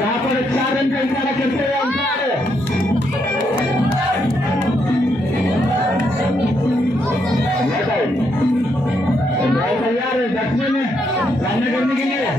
यहाँ पर 4 रन का इशारा करते हुए तैयार है 10 में सामने करने के लिए।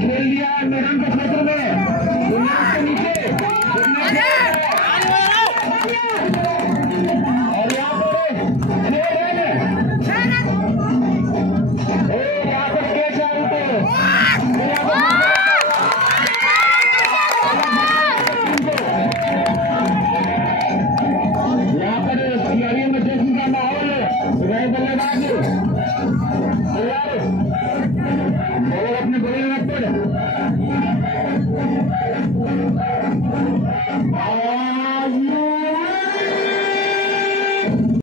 खेल लिया मैदान के क्षेत्र में के नीचे और यहाँ पर कैच आउट यहाँ पर खिलाड़ियों में जश्न का माहौल है। बल्लेबाज तैयार और अपने बड़े रख पर